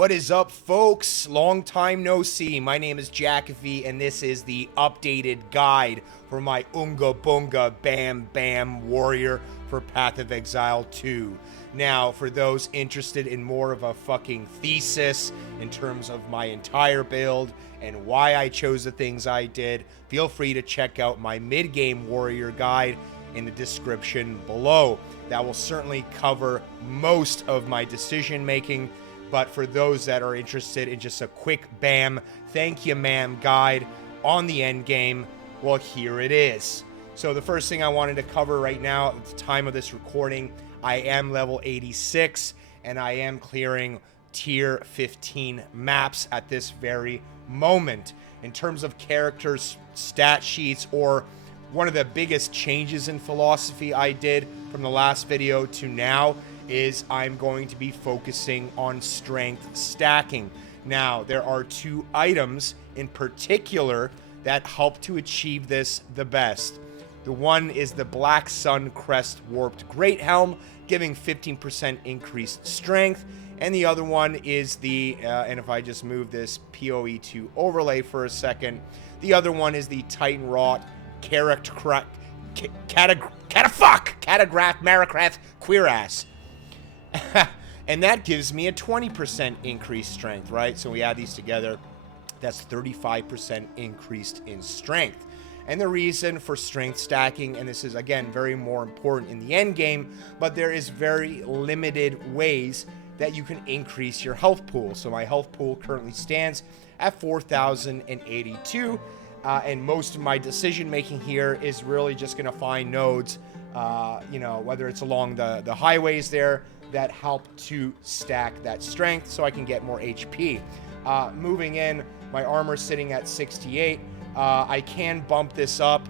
What is up, folks? Long time no see. My name is Jackafee, and this is the updated guide for my Unga Bunga Bam Bam Warrior for Path of Exile 2. Now, for those interested in more of a fucking thesis in terms of my entire build and why I chose the things I did, feel free to check out my mid-game warrior guide in the description below. That will certainly cover most of my decision making. But for those that are interested in just a quick bam, thank you ma'am guide on the end game, well, here it is. So the first thing I wanted to cover right now at the time of this recording, I am level 86 and I am clearing tier 15 maps at this very moment. In terms of characters, stat sheets, or one of the biggest changes in philosophy I did from the last video to now is I'm going to be focusing on strength stacking. Now, there are two items in particular that help to achieve this the best. The one is the Black Sun Crest Warped Great Helm, giving 15% increased strength, and the other one is the, and if I just move this PoE to overlay for a second, the other one is the Titan Wrought Catagraph Maricrath Cuirass. And that gives me a 20% increased strength, right? So we add these together, that's 35% increased in strength. And the reason for strength stacking, and this is again very more important in the end game, but there is very limited ways that you can increase your health pool. So my health pool currently stands at 4,082, and most of my decision making here is really just going to find nodes, whether it's along the highways there, that help to stack that strength so I can get more HP. Moving in, my armor sitting at 68. I can bump this up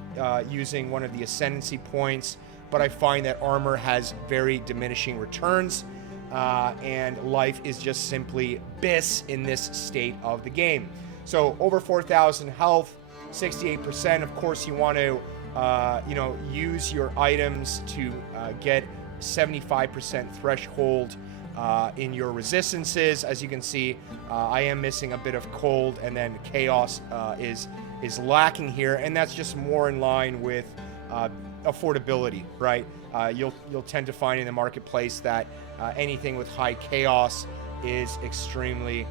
using one of the Ascendency points, but I find that armor has very diminishing returns, and life is just simply bis in this state of the game. So over 4,000 health, 68%. Of course, you want to use your items to get 75% threshold in your resistances. As you can see, I am missing a bit of cold, and then chaos is lacking here, and that's just more in line with affordability, right? You'll tend to find in the marketplace that anything with high chaos is extremely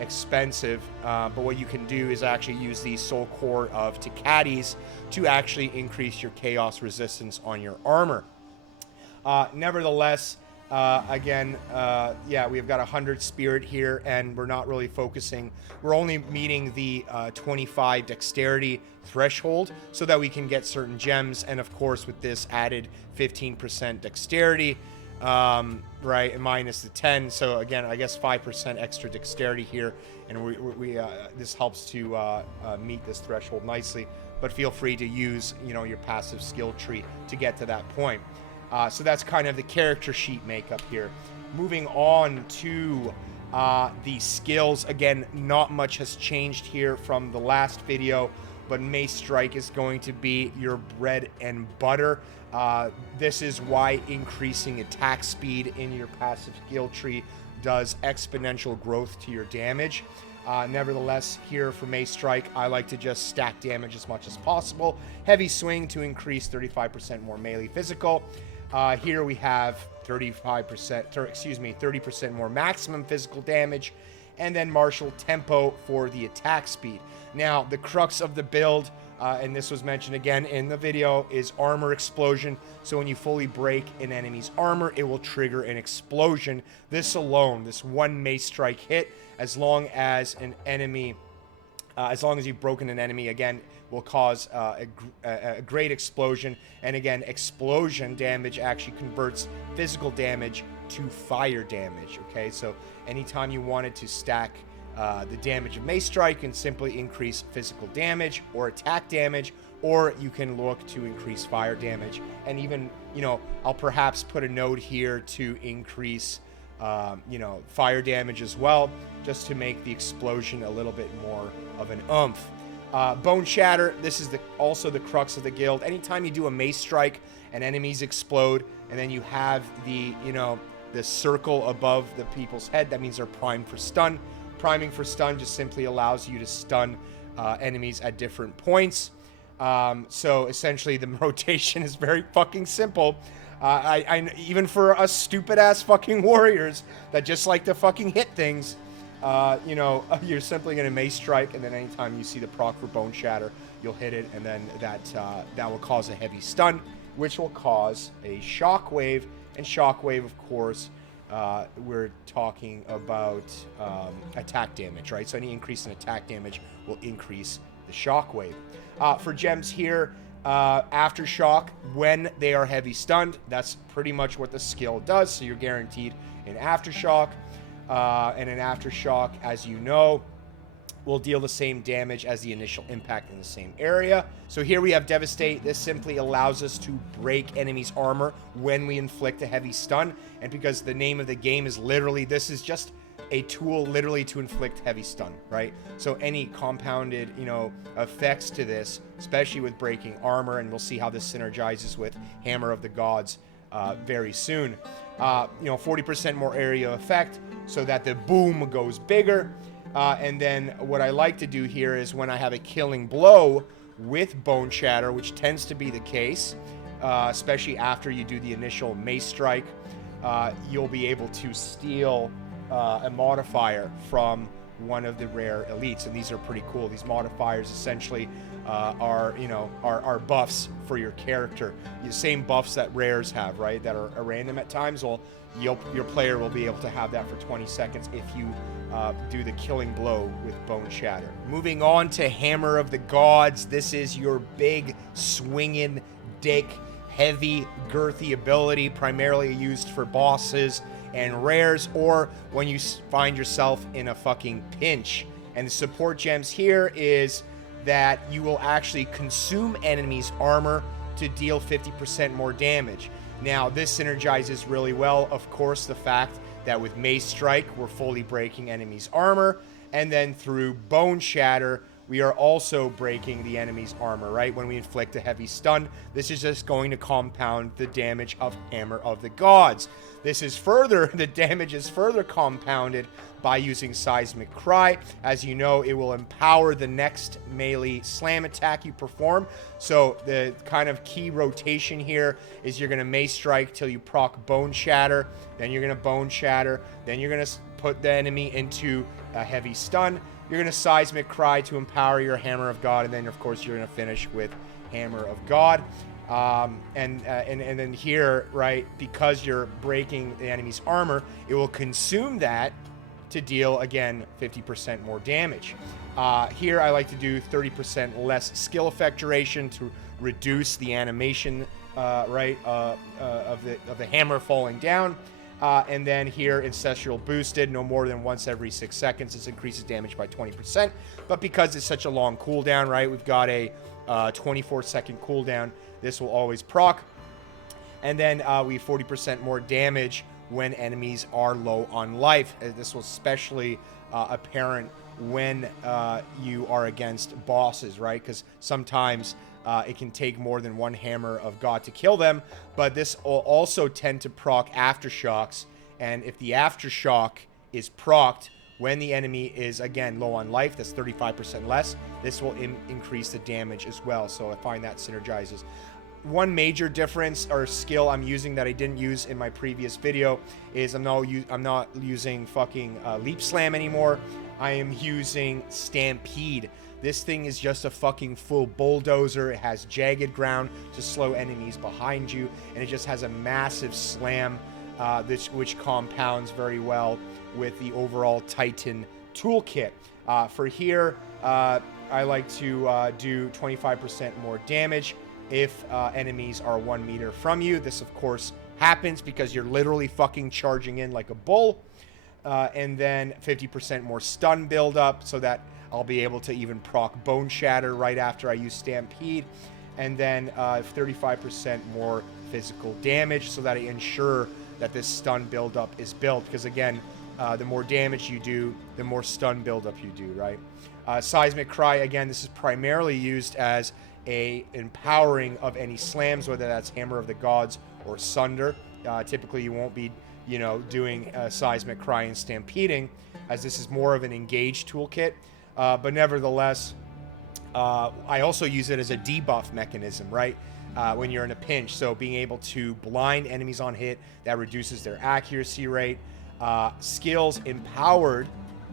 expensive, but what you can do is actually use the soul core of Tikadis to actually increase your chaos resistance on your armor. Nevertheless, we've got 100 spirit here, and we're not really focusing. We're only meeting the 25 dexterity threshold so that we can get certain gems, and of course with this added 15% dexterity, right, and minus the 10, so again, I guess 5% extra dexterity here, and this helps to meet this threshold nicely, but feel free to use, your passive skill tree to get to that point. So that's kind of the character sheet makeup here. Moving on to the skills. Again, not much has changed here from the last video, but Mace Strike is going to be your bread and butter. This is why increasing attack speed in your passive skill tree does exponential growth to your damage. Nevertheless, here for Mace Strike, I like to just stack damage as much as possible. Heavy Swing to increase 35% more melee physical. Here we have 30% more maximum physical damage, and then Martial Tempo for the attack speed. Now, the crux of the build, and this was mentioned again in the video, is Armor Explosion. So when you fully break an enemy's armor, it will trigger an explosion. This alone, this one Mace Strike hit, as long as you've broken an enemy, again, will cause a great explosion. And again, explosion damage actually converts physical damage to fire damage, okay? So anytime you wanted to stack the damage of Mace Strike, you can simply increase physical damage or attack damage, or you can look to increase fire damage. And even, I'll perhaps put a note here to increase fire damage as well, just to make the explosion a little bit more of an oomph. Bone Shatter, this is also the crux of the guild. Anytime you do a Mace Strike and enemies explode, and then you have the the circle above the people's head, that means they're primed for stun. Priming for stun just simply allows you to stun enemies at different points. So essentially the rotation is very fucking simple. I even for us stupid ass fucking warriors that just like to fucking hit things, you know, you're simply going to mace strike, and then anytime you see the proc for Bone Shatter, you'll hit it, and then that will cause a heavy stun, which will cause a shockwave. And shockwave, of course, we're talking about attack damage, right? So any increase in attack damage will increase the shockwave. For gems here, Aftershock, when they are heavy stunned, that's pretty much what the skill does. So you're guaranteed an Aftershock. And an Aftershock, as you know, will deal the same damage as the initial impact in the same area. So here we have Devastate. This simply allows us to break enemies' armor when we inflict a heavy stun. And because the name of the game is literally, this is just a tool literally to inflict heavy stun, right? So any compounded, you know, effects to this, especially with breaking armor, and we'll see how this synergizes with Hammer of the Gods very soon. You know, 40% more area effect so that the boom goes bigger. And then what I like to do here is when I have a killing blow with Bone Shatter, which tends to be the case, especially after you do the initial mace strike, you'll be able to steal a modifier from one of the rare elites, and these are pretty cool. These modifiers essentially are, you know, are buffs for your character. The same buffs that rares have, right? That are random at times. Well, your player will be able to have that for 20 seconds if you do the killing blow with Bone Shatter. Moving on to Hammer of the Gods. This is your big swinging dick, heavy, girthy ability, primarily used for bosses and rares, or when you find yourself in a fucking pinch. And the support gems here is that you will actually consume enemies' armor to deal 50% more damage. Now, this synergizes really well, of course, the fact that with Mace Strike, we're fully breaking enemies' armor, and then through Bone Shatter, we are also breaking the enemy's armor, right? When we inflict a heavy stun, this is just going to compound the damage of Hammer of the Gods. This is further, the damage is further compounded by using Seismic Cry. As you know, it will empower the next melee slam attack you perform. So the kind of key rotation here is you're going to Mace Strike till you proc Bone Shatter, then you're going to Bone Shatter, then you're going to put the enemy into a heavy stun. You're going to Seismic Cry to empower your Hammer of God, and then, of course, you're going to finish with Hammer of God. And then here, right, because you're breaking the enemy's armor, it will consume that to deal, again, 50% more damage. Here, I like to do 30% less skill effect duration to reduce the animation, right, of the hammer falling down. And then here, Ancestral Boosted, no more than once every 6 seconds. This increases damage by 20%. But because it's such a long cooldown, right, we've got a 24-second cooldown. This will always proc. And then we have 40% more damage when enemies are low on life. This will especially apparent when you are against bosses, right? Because sometimes it can take more than one Hammer of God to kill them, but this will also tend to proc Aftershocks, and if the Aftershock is procced when the enemy is, again, low on life, that's 35% less, this will increase the damage as well, so I find that synergizes. One major difference or skill I'm using that I didn't use in my previous video is I'm not using fucking Leap Slam anymore. I am using Stampede. This thing is just a fucking full bulldozer. It has jagged ground to slow enemies behind you, and it just has a massive slam, which compounds very well with the overall Titan toolkit. For here, I like to do 25% more damage if enemies are 1 meter from you. This, of course, happens because you're literally fucking charging in like a bull. And then 50% more stun buildup so that I'll be able to even proc Bone Shatter right after I use Stampede. And then 35% more physical damage so that I ensure that this stun buildup is built. Because again, the more damage you do, the more stun buildup you do, right? Seismic Cry, again, this is primarily used as a empowering of any slams, whether that's Hammer of the Gods or Sunder. Typically, you won't be you know, doing Seismic Cry and Stampeding, as this is more of an engaged toolkit. But nevertheless, I also use it as a debuff mechanism, right? When you're in a pinch. So being able to blind enemies on hit, that reduces their accuracy rate. Skills empowered,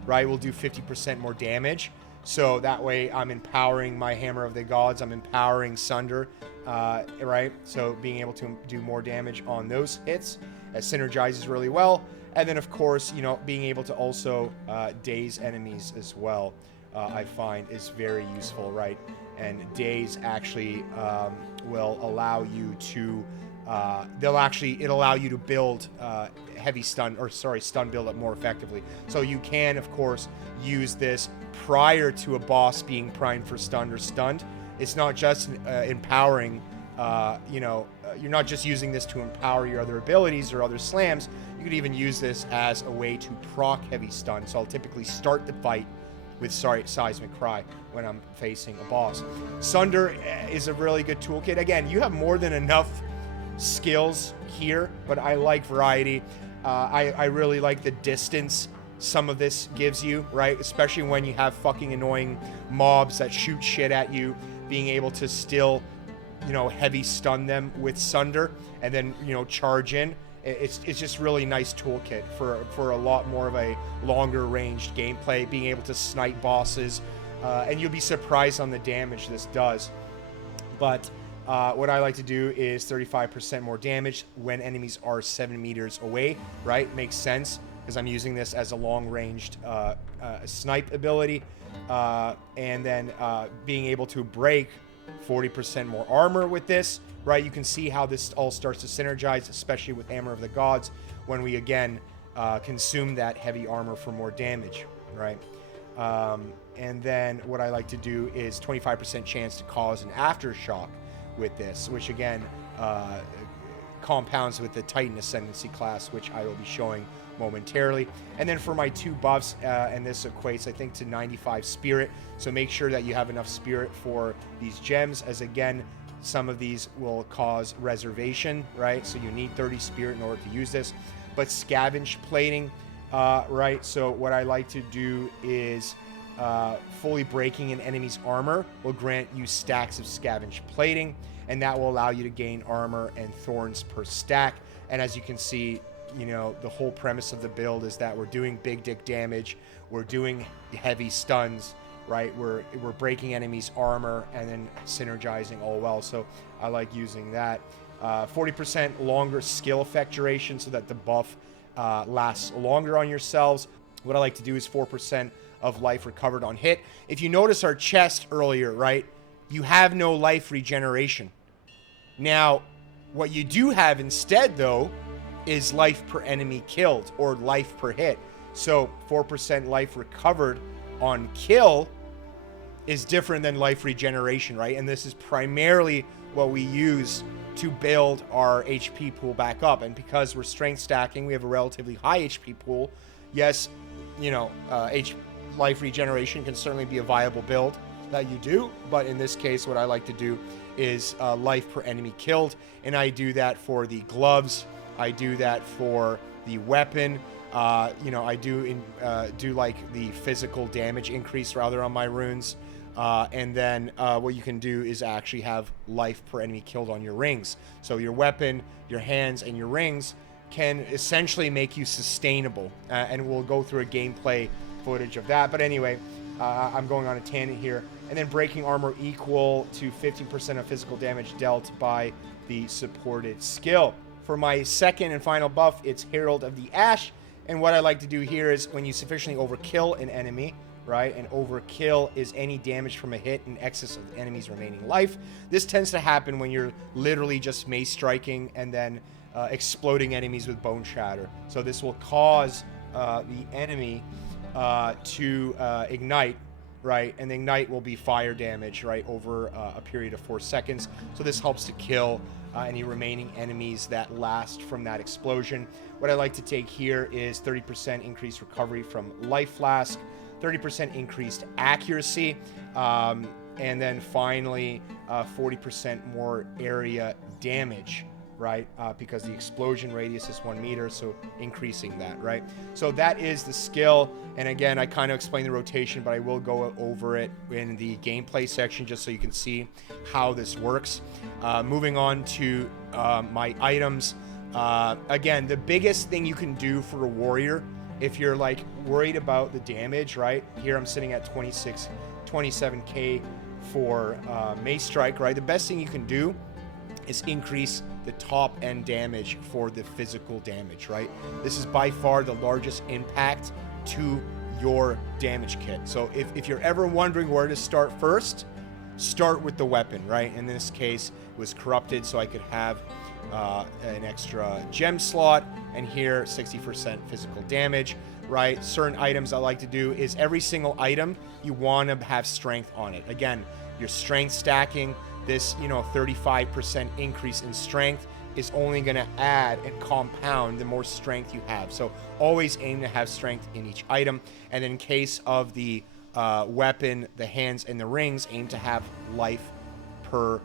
right, will do 50% more damage. So that way I'm empowering my Hammer of the Gods. I'm empowering Sunder, right? So being able to do more damage on those hits, synergizes really well. And then, of course, you know, being able to also daze enemies as well, I find is very useful, right? And daze actually will allow you to, it'll allow you to build heavy stun, or sorry, stun build up more effectively. So you can, of course, use this prior to a boss being primed for stunned or stunned. It's not just empowering, you know, you're not just using this to empower your other abilities or other slams. You could even use this as a way to proc heavy stun. So I'll typically start the fight with Seismic Cry when I'm facing a boss. Sunder is a really good toolkit. Again, you have more than enough skills here, but I like variety. I really like the distance some of this gives you, right? Especially when you have fucking annoying mobs that shoot shit at you, being able to still, you know, heavy stun them with Sunder and then, you know, charge in. It's just really nice toolkit for a lot more of a longer ranged gameplay, being able to snipe bosses, and you'll be surprised on the damage this does. But what I like to do is 35% more damage when enemies are 7 meters away, right? Makes sense, because I'm using this as a long-ranged snipe ability. And then being able to break 40% more armor with this, right? You can see how this all starts to synergize, especially with Hammer of the Gods, when we, again, consume that heavy armor for more damage, right? And then what I like to do is 25% chance to cause an aftershock with this, which, again, compounds with the Titan Ascendency class, which I will be showing momentarily. And then for my 2 buffs, and this equates, I think, to 95 spirit, so make sure that you have enough spirit for these gems, as again, some of these will cause reservation, right? So you need 30 spirit in order to use this. But scavenge plating, right? So what I like to do is fully breaking an enemy's armor will grant you stacks of scavenge plating, and that will allow you to gain armor and thorns per stack. And as you can see, you know, the whole premise of the build is that we're doing big dick damage, we're doing heavy stuns, right? We're breaking enemies' armor and then synergizing all well. So I like using that. 40% longer skill effect duration, so that the buff lasts longer on yourselves. What I like to do is 4% of life recovered on hit. If you notice our chest earlier, right, you have no life regeneration. Now, what you do have instead, though, is life per enemy killed, or life per hit. So 4% life recovered on kill is different than life regeneration, right? And this is primarily what we use to build our HP pool back up. And because we're strength stacking, we have a relatively high HP pool. Yes, you know, life regeneration can certainly be a viable build that you do, but in this case, what I like to do is life per enemy killed, and I do that for the gloves, I do that for the weapon, you know, I do like the physical damage increase rather on my runes, and then what you can do is actually have life per enemy killed on your rings. So your weapon, your hands, and your rings can essentially make you sustainable, and we'll go through a gameplay footage of that. But anyway, I'm going on a tangent here. And then breaking armor equal to 15% of physical damage dealt by the supported skill. For my second and final buff, it's Herald of the Ash. And what I like to do here is when you sufficiently overkill an enemy, right? And overkill is any damage from a hit in excess of the enemy's remaining life. This tends to happen when you're literally just mace striking and then exploding enemies with Bone Shatter. So this will cause the enemy to ignite, right? And the ignite will be fire damage, right, over a period of 4 seconds. So this helps to kill any remaining enemies that last from that explosion. What I like to take here is 30% increased recovery from Life Flask, 30% increased accuracy, and then finally 40% more area damage, right? Because the explosion radius is 1 meter, so increasing that, right? So that is the skill. And again, I kind of explained the rotation, but I will go over it in the gameplay section just so you can see how this works. Moving on to my items. Again, the biggest thing you can do for a warrior, if you're like worried about the damage, right? Here I'm sitting at 27k for Mace Strike, right? The best thing you can do is increase the top end damage for the physical damage, right? This is by far the largest impact to your damage kit. So if you're ever wondering where to start first, start with the weapon, right? In this case, it was corrupted, so I could have an extra gem slot, and here 60% physical damage, right? Certain items I like to do is every single item you want to have strength on it. Again, your strength stacking, this 35% increase in strength is only going to add and compound the more strength you have. So always aim to have strength in each item. And then in case of the weapon, the hands and the rings, aim to have life per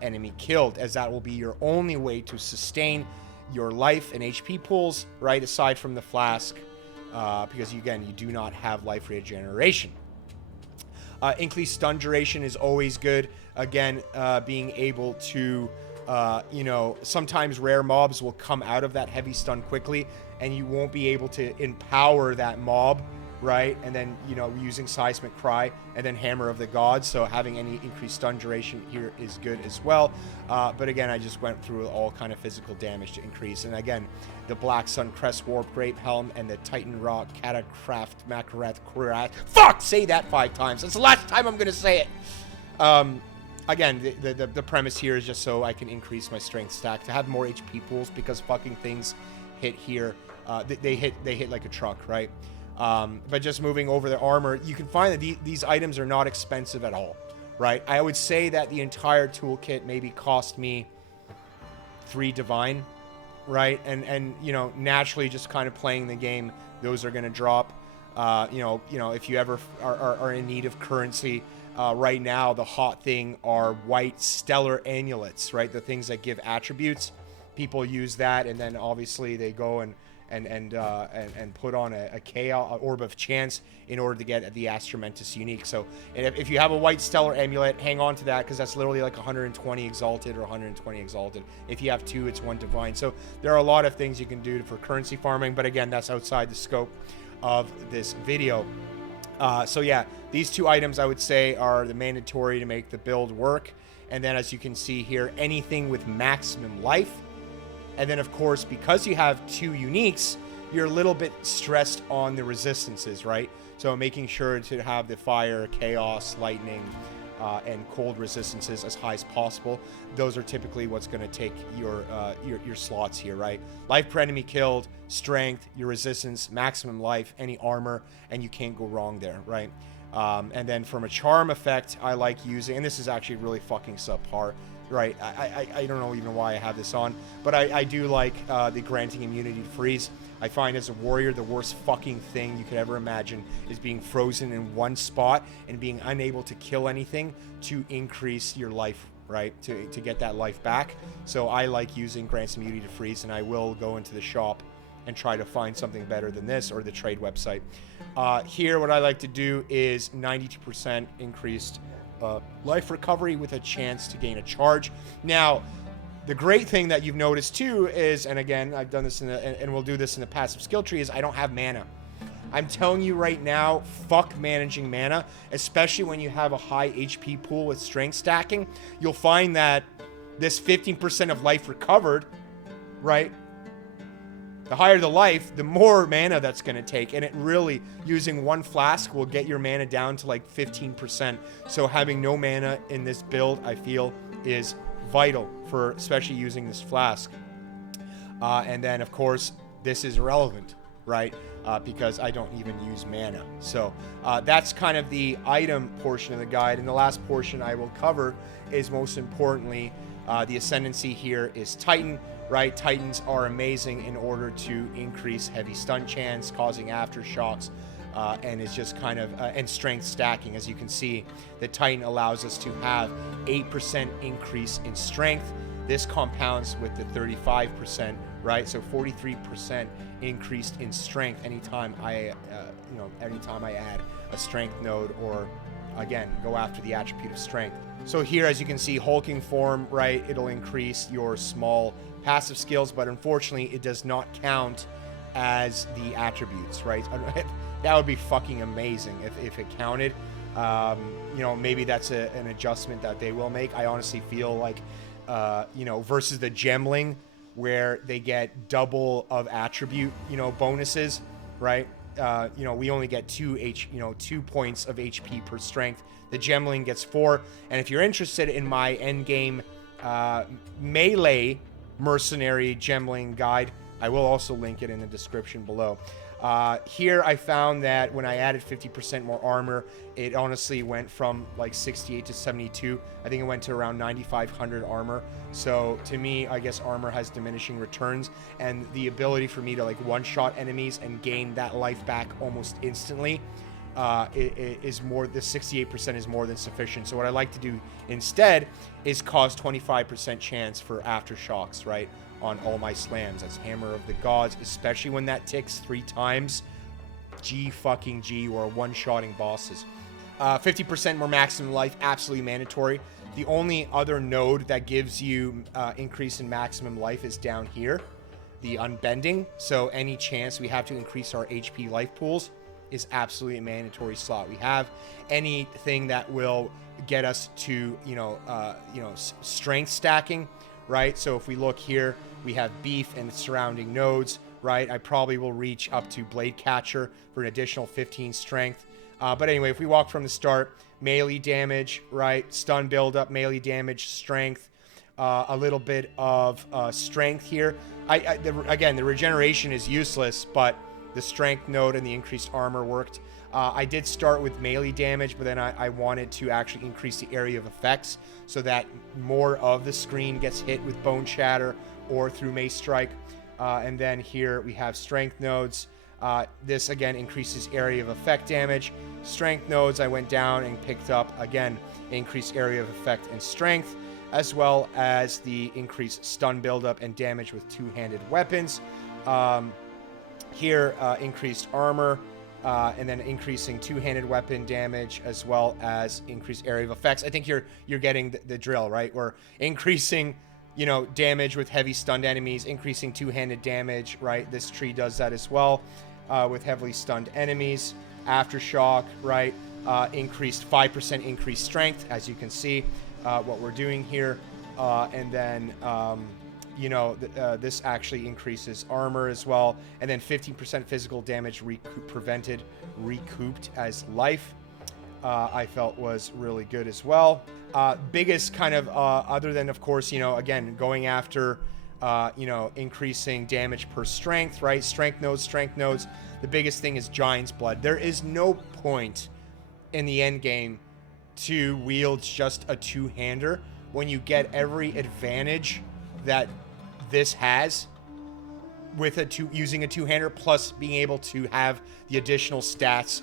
enemy killed, as that will be your only way to sustain your life and HP pools, right? Aside from the flask, because again, you do not have life regeneration. Increased stun duration is always good. Again, being able to, sometimes rare mobs will come out of that heavy stun quickly, and you won't be able to empower that mob, right? And then, using Seismic Cry and then Hammer of the Gods. So having any increased stun duration here is good as well. But again, I just went through all kind of physical damage to increase. And again, the Black Sun Crest Warp Grape Helm and the Titan Rock Catacraft Macarath Kurat. Fuck! Say that 5 times. That's the last time I'm going to say it. Again, the premise here is just so I can increase my strength stack to have more HP pools, because fucking things hit here. They hit like a truck, right? But just moving over the armor, you can find that these items are not expensive at all, right? I would say that the entire toolkit maybe cost me 3 divine, right? And naturally, just kind of playing the game, those are going to drop. If you ever are in need of currency, right now the hot thing are white stellar amulets, right? The things that give attributes. People use that, and then obviously they go and put on a chaos orb of chance in order to get the Ascendency unique. So if you have a white stellar amulet, hang on to that, because that's literally like 120 exalted or 120 exalted. If you have 2, it's 1 divine. So there are a lot of things you can do for currency farming, but again, that's outside the scope of this video. So yeah, these 2 items I would say are the mandatory to make the build work. And then as you can see here, anything with maximum life. And then, of course, because you have 2 uniques, you're a little bit stressed on the resistances, right? So making sure to have the fire, chaos, lightning, and cold resistances as high as possible. Those are typically what's going to take your slots here, right? Life per enemy killed, strength, your resistance, maximum life, any armor, and you can't go wrong there, right? And then from a charm effect, I like using, and this is actually really fucking subpar, right? I don't know even why I have this on, but I do like the granting immunity to freeze. I find as a warrior, the worst fucking thing you could ever imagine is being frozen in one spot and being unable to kill anything to increase your life, right? To get that life back. So I like using grants immunity to freeze, and I will go into the shop and try to find something better than this, or the trade website. Here, what I like to do is 92% increased life recovery with a chance to gain a charge. Now, the great thing that you've noticed too is, and again, I've done this and we'll do this in the passive skill tree, is I don't have mana. I'm telling you right now, fuck managing mana, especially when you have a high HP pool with strength stacking. You'll find that this 15% of life recovered, right? The higher the life, the more mana that's going to take. And it really, using 1 flask will get your mana down to like 15%. So having no mana in this build, I feel, is vital for especially using this flask. And then, of course, this is relevant, right? Because I don't even use mana. So that's kind of the item portion of the guide. And the last portion I will cover is, most importantly, the Ascendency here is Titan. Right, Titans are amazing in order to increase heavy stun chance, causing aftershocks, and is just kind of, and strength stacking. As you can see, the Titan allows us to have 8% increase in strength. This compounds with the 35%, right? So 43% increased in strength anytime I, anytime I add a strength node, or again, go after the attribute of strength. So here, as you can see, hulking form, right? It'll increase your small passive skills, but unfortunately it does not count as the attributes, right? That would be fucking amazing if it counted. Maybe that's an adjustment that they will make. I honestly feel like, versus the gemling, where they get double of attribute, bonuses, right? We only get 2 points of HP per strength. The gemling gets 4. And if you're interested in my endgame Melee Mercenary gemling guide, I will also link it in the description below. Here I found that when I added 50% more armor, it honestly went from like 68 to 72. I think it went to around 9,500 armor. So to me, I guess armor has diminishing returns, and the ability for me to like one-shot enemies and gain that life back almost instantly is more. The 68% is more than sufficient. So what I like to do instead is cause 25% chance for aftershocks, right, on all my slams. That's Hammer of the Gods, especially when that ticks 3 times. G fucking G, you are one-shotting bosses. 50% more maximum life, absolutely mandatory. The only other node that gives you increase in maximum life is down here, the unbending. So any chance we have to increase our HP life pools is absolutely a mandatory slot we have. Anything that will get us to, strength stacking, right? So if we look here, we have beef and surrounding nodes, right? I probably will reach up to Blade Catcher for an additional 15 strength. But anyway, if we walk from the start, melee damage, right? Stun buildup, melee damage, strength, a little bit of strength here. Again, the regeneration is useless, but the strength node and the increased armor worked. I did start with melee damage, but then I wanted to actually increase the area of effects so that more of the screen gets hit with Bone Shatter or through Mace Strike. And then here we have strength nodes. This again increases area of effect damage. Strength nodes, I went down and picked up again increased area of effect and strength, as well as the increased stun buildup and damage with two-handed weapons. Here, increased armor, and then increasing two-handed weapon damage, as well as increased area of effects. I think you're getting the drill, right? We're increasing, damage with heavy stunned enemies, increasing two-handed damage, right? This tree does that as well with heavily stunned enemies. Aftershock, right? Increased 5% increased strength, as you can see what we're doing here. And then, this actually increases armor as well. And then 15% physical damage recouped as life. I felt was really good as well. Biggest kind of, other than, of course, again, going after, increasing damage per strength, right? Strength nodes. The biggest thing is Giant's Blood. There is no point in the end game to wield just a two-hander when you get every advantage that this has with using a two-hander, plus being able to have the additional stats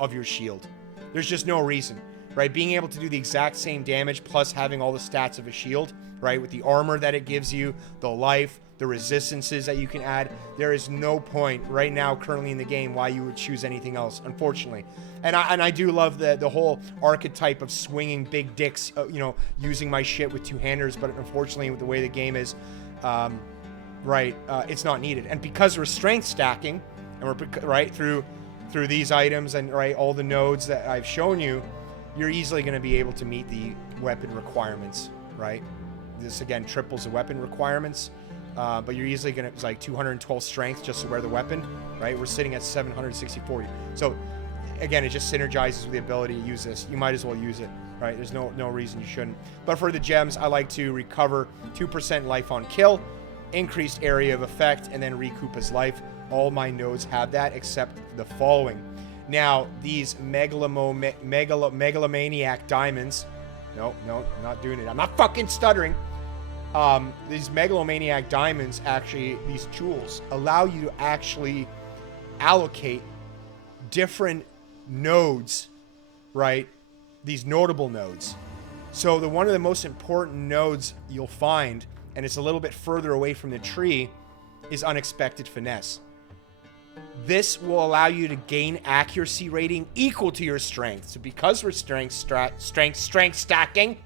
of your shield. There's just no reason, right? Being able to do the exact same damage plus having all the stats of a shield, right? With the armor that it gives you, the life, the resistances that you can add. There is no point right now currently in the game why you would choose anything else, unfortunately. And I do love the whole archetype of swinging big dicks, using my shit with two-handers, but unfortunately with the way the game is, it's not needed. And because we're strength stacking, and we're right through these items and all the nodes that I've shown you, you're easily going to be able to meet the weapon requirements, right? This again triples the weapon requirements, but you're easily going to, it's like 212 strength just to wear the weapon, right? We're sitting at 764. So again, it just synergizes with the ability to use this. You might as well use it, right? There's no reason you shouldn't. But for the gems, I like to recover 2% life on kill, increased area of effect, and then recoup his life. All my nodes have that except the following. Now, these megalomaniac diamonds. No, I'm not doing it. I'm not fucking stuttering. These megalomaniac diamonds, actually, these jewels, allow you to actually allocate different nodes, right? These notable nodes. So one of the most important nodes you'll find, and it's a little bit further away from the tree, is Unexpected Finesse. This will allow you to gain accuracy rating equal to your strength. So because we're strength stacking,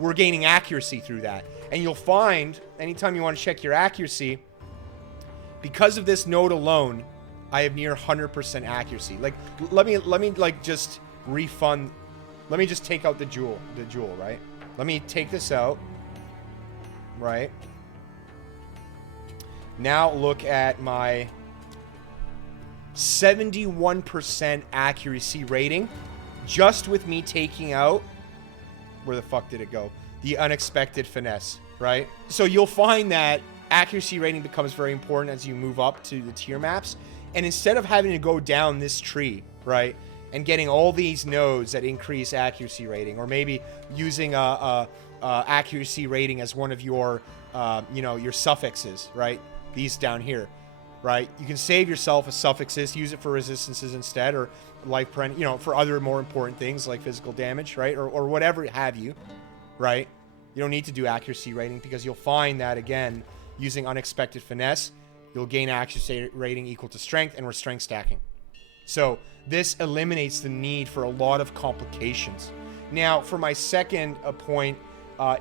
we're gaining accuracy through that. And you'll find, anytime you want to check your accuracy, because of this node alone, I have near 100% accuracy. Like, let me like just refund. Let me just take out the jewel, right? Let me take this out, right? Now look at my 71% accuracy rating, just with me taking out, where the fuck did it go? The Unexpected Finesse, right? So you'll find that accuracy rating becomes very important as you move up to the tier maps. And instead of having to go down this tree, right, and getting all these nodes that increase accuracy rating, or maybe using a accuracy rating as one of your, your suffixes, right? These down here, right? You can save yourself a suffixes, use it for resistances instead, or life for other more important things like physical damage, right? Or whatever have you, right? You don't need to do accuracy rating, because you'll find that, again, using Unexpected Finesse, you'll gain accuracy rating equal to strength, and we're strength stacking. So this eliminates the need for a lot of complications. Now, for my second point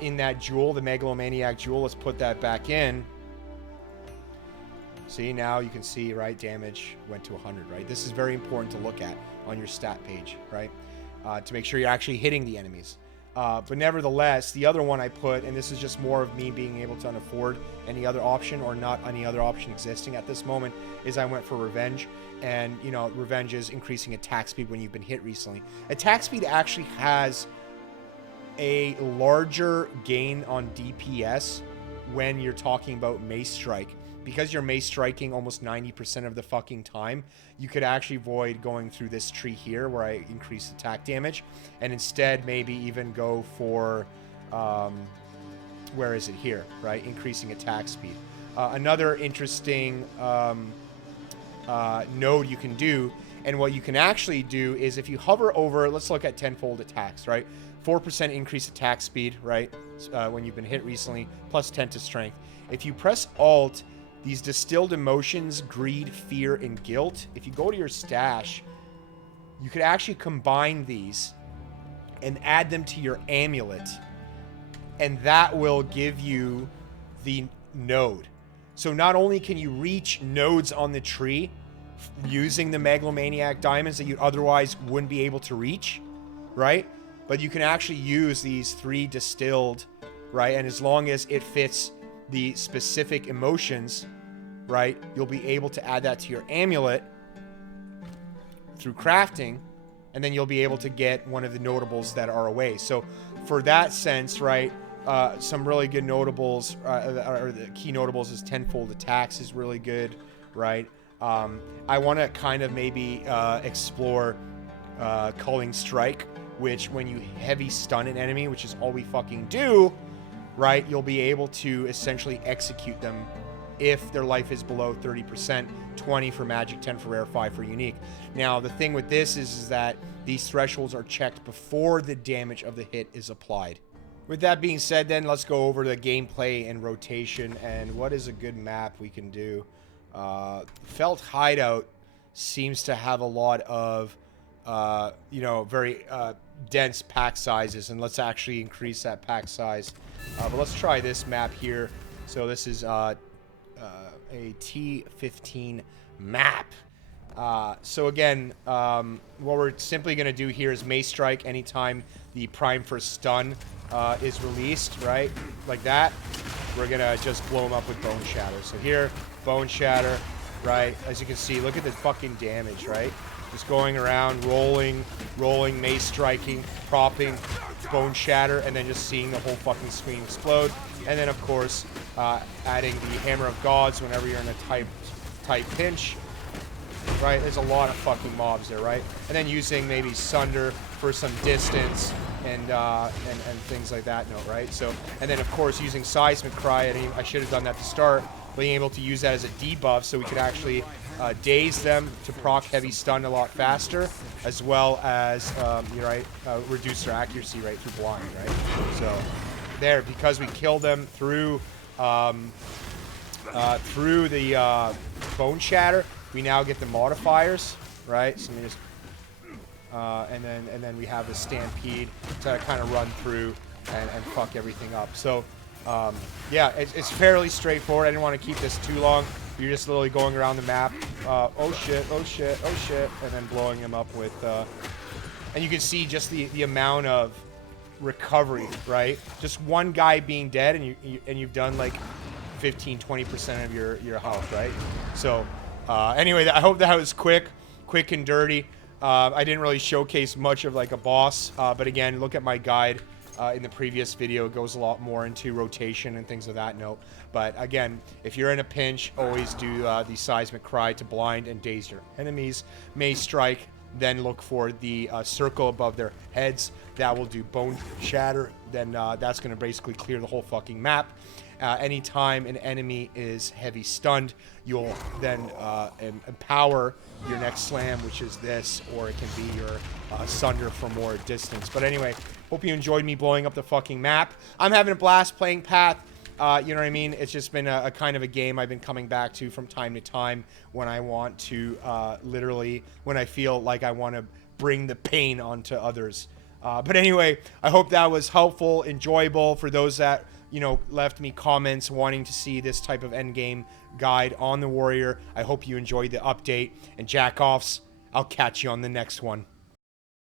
in that jewel, the Megalomaniac jewel, let's put that back in. See, now you can see, right, damage went to 100, right? This is very important to look at on your stat page, right? To make sure you're actually hitting the enemies. But nevertheless, the other one I put, and this is just more of me being able to afford any other option, or not any other option existing at this moment, is I went for Revenge. And, Revenge is increasing attack speed when you've been hit recently. Attack speed actually has a larger gain on DPS when you're talking about Mace Strike. Because you're Mace Striking almost 90% of the fucking time, you could actually avoid going through this tree here where I increase attack damage, and instead maybe even go for, where is it here, right? Increasing attack speed. Another interesting node you can do, and what you can actually do is if you hover over, let's look at tenfold attacks, right? 4% increased attack speed, right? When you've been hit recently, plus 10 to strength. If you press Alt, these distilled emotions, greed, fear, and guilt, if you go to your stash, you could actually combine these and add them to your amulet, and that will give you the node. So not only can you reach nodes on the tree using the Megalomaniac diamonds that you otherwise wouldn't be able to reach, right? But you can actually use these 3 distilled, right? And as long as it fits the specific emotions, right, you'll be able to add that to your amulet through crafting, and then you'll be able to get one of the notables that are away. So for that sense, right, some really good notables, or the key notables is tenfold attacks is really good, right? I want to kind of maybe explore Culling Strike, which when you heavy stun an enemy, which is all we fucking do, right, you'll be able to essentially execute them if their life is below 30%, 20 for magic, 10 for rare, 5 for unique. Now, the thing with this is that these thresholds are checked before the damage of the hit is applied. With that being said, then, let's go over the gameplay and rotation, and what is a good map we can do. Felt Hideout seems to have a lot of, very dense pack sizes, and let's actually increase that pack size. But let's try this map here. So this is a T15 map. So again, what we're simply going to do here is Mace Strike anytime the Prime for Stun is released, right? Like that. We're going to just blow them up with Bone Shatter. So here, Bone Shatter, right? As you can see, look at the fucking damage, right? Just going around, rolling, Mace Striking, propping, Bone Shatter, and then just seeing the whole fucking screen explode. And then, of course, adding the Hammer of Gods whenever you're in a tight pinch, right? There's a lot of fucking mobs there, right? And then using maybe Sunder for some distance and things like that, right? So, and then, of course, using Seismic Cry. I should have done that to start. Being able to use that as a debuff so we could actually daze them to proc heavy stun a lot faster, as well as reduce their accuracy rate through blind, right? So there, because we kill them through the bone shatter, we now get the modifiers, right? So we just and then we have the stampede to kind of run through and fuck everything up. So yeah, it's fairly straightforward. I didn't want to keep this too long. You're just literally going around the map. Oh shit, oh shit, oh shit, and then blowing them up with. And you can see just the amount of recovery, right? Just one guy being dead, and you've done like 15-20% of your health, right? So anyway, I hope that was quick and dirty. I didn't really showcase much of like a boss, but again, look at my guide in the previous video. It goes a lot more into rotation and things of that note. But again, if you're in a pinch, always do the seismic cry to blind and daze your enemies. May strike, then look for the circle above their heads. That will do bone shatter. Then that's going to basically clear the whole fucking map. Anytime an enemy is heavy stunned, you'll then empower your next slam, which is this, or it can be your sunder for more distance. But anyway, hope you enjoyed me blowing up the fucking map. I'm having a blast playing Path. You know what I mean? It's just been a kind of a game I've been coming back to from time to time when I want to, literally, when I feel like I want to bring the pain onto others. But anyway, I hope that was helpful, enjoyable for those that, you know, left me comments wanting to see this type of endgame guide on the warrior. I hope you enjoyed the update. And jack-offs, I'll catch you on the next one.